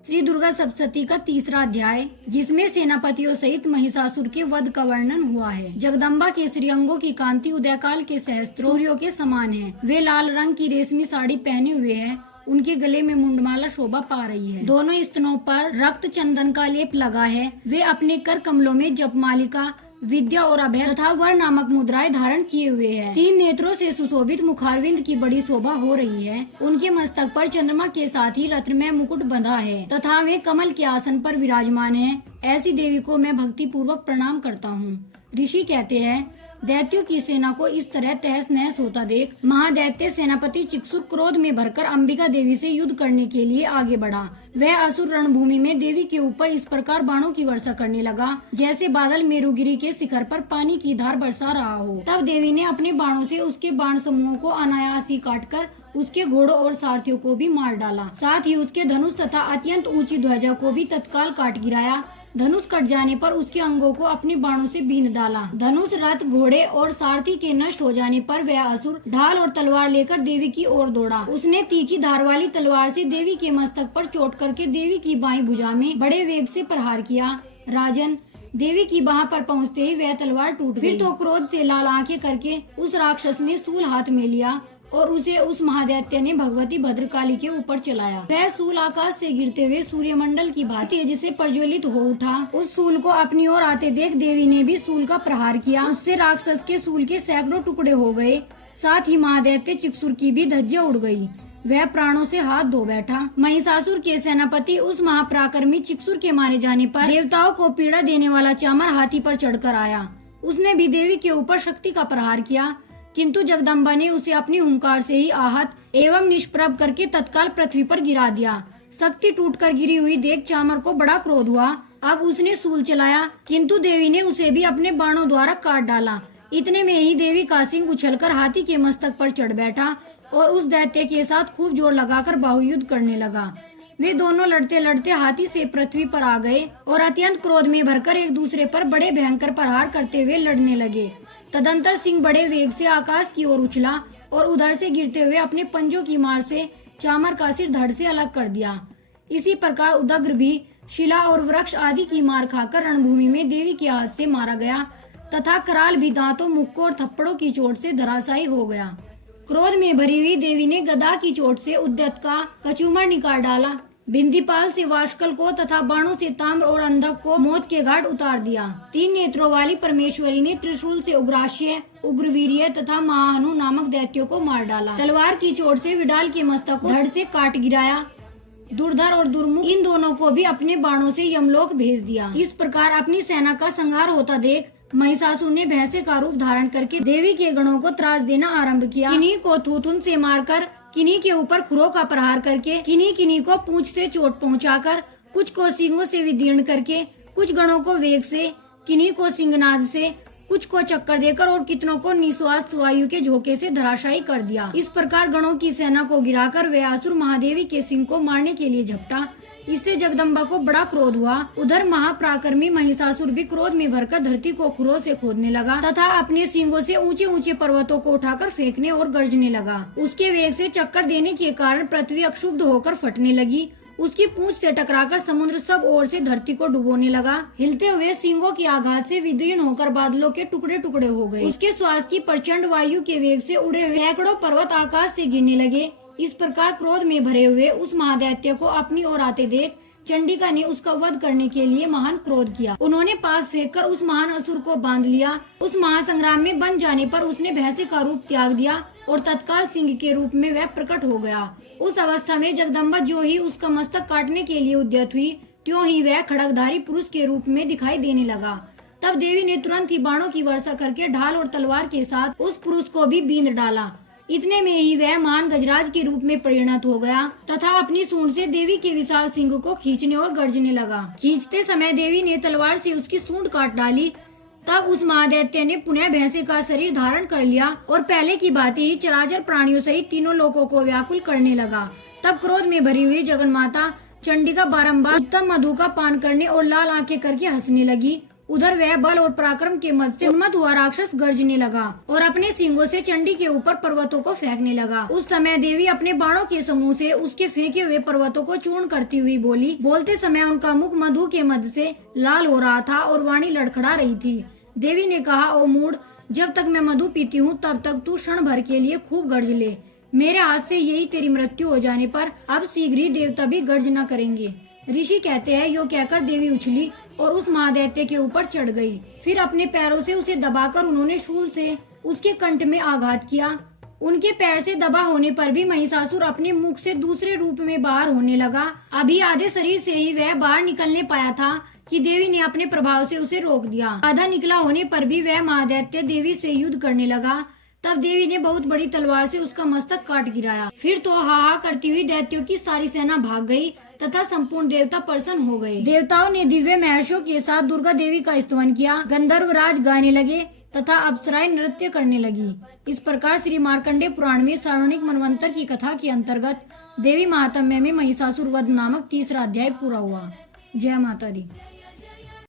श्री दुर्गा सप्तशती का तीसरा अध्याय, जिसमें सेनापतियों सहित महिषासुर के वध का वर्णन हुआ है। जगदम्बा के श्रीअंगों की कांति उदयकाल के सहस्त्रों सूर्यों के समान है। वे लाल रंग की रेशमी साड़ी पहने हुए हैं। उनके गले में मुंडमाला शोभा पा रही है। दोनों स्तनों पर रक्त चंदन का लेप लगा है। वे अपने कर कमलों में जपमालिका, विद्या और अभय तथा वर नामक मुद्राएं धारण किए हुए हैं। 3 नेत्रों से सुशोभित मुखारविंद की बड़ी शोभा हो रही है। उनके मस्तक पर चंद्रमा के साथ ही रत्नमय मुकुट बंधा है तथा वे कमल के आसन पर विराजमान हैं। ऐसी देवी को मैं भक्ति पूर्वक प्रणाम करता हूँ। ऋषि कहते हैं, दैत्यों की सेना को इस तरह तहस नहस होता देख महादैत्य सेनापति चिक्सुर क्रोध में भरकर अंबिका देवी से युद्ध करने के लिए आगे बढ़ा। वह असुर रणभूमि में देवी के ऊपर इस प्रकार बाणों की वर्षा करने लगा जैसे बादल मेरुगिरी के शिखर पर पानी की धार बरसा रहा हो। तब देवी ने अपने बाणों से उसके बाण समूहों को अनायास ही काटकर उसके घोड़ों और सारथियों को भी मार डाला। साथ ही उसके धनुष तथा अत्यंत ऊंची ध्वजा को भी तत्काल काट गिराया। धनुष कट जाने पर उसके अंगों को अपने बाणों से बींध डाला। धनुष, रथ, घोड़े और सारथी के नष्ट हो जाने पर वह असुर ढाल और तलवार लेकर देवी की ओर दौड़ा। उसने तीखी धार वाली तलवार से देवी के मस्तक पर चोट करके देवी की बाईं भुजा में बड़े वेग से प्रहार किया। राजन, देवी की बाह पर पहुंचते ही वह तलवार टूट गई। फिर तो क्रोध से लाल आंखें करके उस राक्षस ने शूल हाथ में लिया और उसे उस महादैत्य ने भगवती भद्रकाली के ऊपर चलाया। वह शूल आकाश से गिरते हुए सूर्यमंडल की भांति तेजी से प्रज्वलित हो उठा। उस शूल को अपनी ओर आते देख देवी ने भी शूल का प्रहार किया। उससे राक्षस के शूल के सैकड़ों टुकड़े हो गए। साथ ही महादैत्य चिक्सुर की भी धज्जियां उड़ गई। वह प्राणों से हाथ धो बैठा। महिषासुर के सेनापति उस महापराक्रमी चिक्सुर के मारे जाने पर देवताओं को पीड़ा देने वाला चामर हाथी पर चढ़कर आया। उसने भी देवी के ऊपर शक्ति का प्रहार किया, किंतु जगदम्बा ने उसे अपनी हुंकार से ही आहत एवं निष्प्रभ करके तत्काल पृथ्वी पर गिरा दिया। शक्ति टूटकर गिरी हुई देख चामर को बड़ा क्रोध हुआ। अब उसने शूल चलाया, किंतु देवी ने उसे भी अपने बाणों द्वारा काट डाला। इतने में ही देवी का सिंह उछलकर हाथी के मस्तक पर चढ़ बैठा और उस दैत्य के साथ खूब जोर लगाकर बाहुयुद्ध करने लगा। वे दोनों लड़ते लड़ते हाथी से पृथ्वी पर आ गए और अत्यंत क्रोध में भरकर एक दूसरे पर बड़े भयंकर प्रहार करते हुए लड़ने लगे। तदंतर सिंह बड़े वेग से आकाश की ओर उछला और उधर से गिरते हुए अपने पंजों की मार से चामर का सिर धड़ से अलग कर दिया। इसी प्रकार उदग्र भी शिला और वृक्ष आदि की मार खाकर रणभूमि में देवी के हाथ से मारा गया तथा कराल भी दांतों, मुक्कों और थप्पड़ों की चोट से धराशायी हो गया। क्रोध में भरी हुई देवी ने गदा की चोट से उद्यत का कचूमर निकाल डाला। बिंदीपाल से वाशकल को तथा बाणों से ताम्र और अंधक को मौत के घाट उतार दिया। 3 नेत्रों वाली परमेश्वरी ने त्रिशूल से उग्राश्य, उग्रवीर्य तथा महाहनु नामक दैत्यों को मार डाला। तलवार की चोट से विडाल के मस्तक को धड़ से काट गिराया। दुर्धर और दुर्मुख इन दोनों को भी अपने बाणों से यमलोक भेज दिया। इस प्रकार अपनी सेना का संहार होता देख महिषासुर ने भैंसे का रूप धारण करके देवी के गणों को त्रास देना आरंभ किया। किन्हीं को थूथुन से मारकर, किन्हीं के ऊपर खुरों का प्रहार करके, किन्हीं को पूंछ से चोट पहुंचाकर, कुछ को सींगों से विदीर्ण करके, कुछ गणों को वेग से, किन्हीं को सिंहनाद से, कुछ को चक्कर देकर और कितनों को निश्वास वायु के झोंके से धराशायी कर दिया। इस प्रकार गणों की सेना को गिराकर वे असुर महादेवी के सिंह को मारने के लिए झपटा। इससे जगदम्बा को बड़ा क्रोध हुआ। उधर महापराक्रमी महिषासुर भी क्रोध में भरकर धरती को खुरों से खोदने लगा तथा अपने सींगों से ऊंचे ऊंचे पर्वतों को उठाकर फेंकने और गर्जने लगा। उसके वेग से चक्कर देने के कारण पृथ्वी अक्षुब्ध होकर फटने लगी। उसकी पूंछ से टकराकर समुद्र सब ओर से धरती को डुबोने लगा। हिलते हुए सींगों की आघात से विदीर्ण होकर बादलों के टुकड़े टुकड़े हो गए। उसके श्वास की प्रचंड वायु के वेग से उड़े हुए सैकड़ों पर्वत आकाश से गिरने लगे। इस प्रकार क्रोध में भरे हुए उस महादैत्य को अपनी ओर आते देख चंडिका ने उसका वध करने के लिए महान क्रोध किया। उन्होंने पास फेंककर उस महान असुर को बांध लिया। उस महासंग्राम में बन जाने पर उसने भैंसे का रूप त्याग दिया और तत्काल सिंह के रूप में वह प्रकट हो गया। उस अवस्था में जगदम्बा जो ही उसका मस्तक काटने के लिए उद्यत हुई, त्यों ही वह खड़गधारी पुरुष के रूप में दिखाई देने लगा। तब देवी ने तुरंत ही बाणों की वर्षा करके ढाल और तलवार के साथ उस पुरुष को भी बींध डाला। इतने में ही वह महान गजराज के रूप में परिणत हो गया तथा अपनी सूंड से देवी के विशाल सिंह को खींचने और गर्जने लगा। खींचते समय देवी ने तलवार से उसकी सूंड काट डाली। तब उस महादैत्य ने पुनः भैंसे का शरीर धारण कर लिया और पहले की भांति ही चराचर प्राणियों सहित तीनों लोकों को व्याकुल करने लगा। तब क्रोध में भरी हुई जगन्माता चंडिका बारंबार उत्तम मधु का पान करने और लाल आंखें करके हंसने लगी। उधर वह बल और पराक्रम के मद से उन्मत्त हुआ राक्षस गर्जने लगा और अपने सींगों से चंडी के ऊपर पर्वतों को फेंकने लगा। उस समय देवी अपने बाणों के समूह से उसके फेंके हुए पर्वतों को चूर्ण करती हुई बोली। बोलते समय उनका मुख मधु के मद से लाल हो रहा था और वाणी लड़खड़ा रही थी। देवी ने कहा, ओ मूढ़, जब तक मैं मधु पीती हूँ तब तक तू क्षण भर के लिए खूब गर्ज ले। मेरे हाथ से यही तेरी मृत्यु हो जाने पर अब शीघ्र ही देवता भी गर्जना करेंगे। ऋषि कहते हैं, यो कहकर देवी उछली और उस महादैत्य के ऊपर चढ़ गई। फिर अपने पैरों से उसे दबाकर उन्होंने शूल से उसके कंठ में आघात किया। उनके पैर से दबा होने पर भी महिषासुर अपने मुख से दूसरे रूप में बाहर होने लगा। अभी आधे शरीर से ही वह बाहर निकलने पाया था कि देवी ने अपने प्रभाव से उसे रोक दिया। आधा निकला होने पर भी वह महादैत्य देवी से युद्ध करने लगा। तब देवी ने बहुत बड़ी तलवार से उसका मस्तक काट गिराया। फिर तो हाहा करती हुई दैत्यों की सारी सेना भाग गई तथा संपूर्ण देवता प्रसन्न हो गए। देवताओं ने दिव्य महर्षियों के साथ दुर्गा देवी का स्तवन किया। गंधर्वराज गाने लगे तथा अप्सराएं नृत्य करने लगी। इस प्रकार श्री मार्कंडेय पुराण में सार्वजनिक मनवंतर की कथा के अंतर्गत देवी महात्म्य में महिषासुर वध नामक तीसरा अध्याय पूरा हुआ। जय माता दी।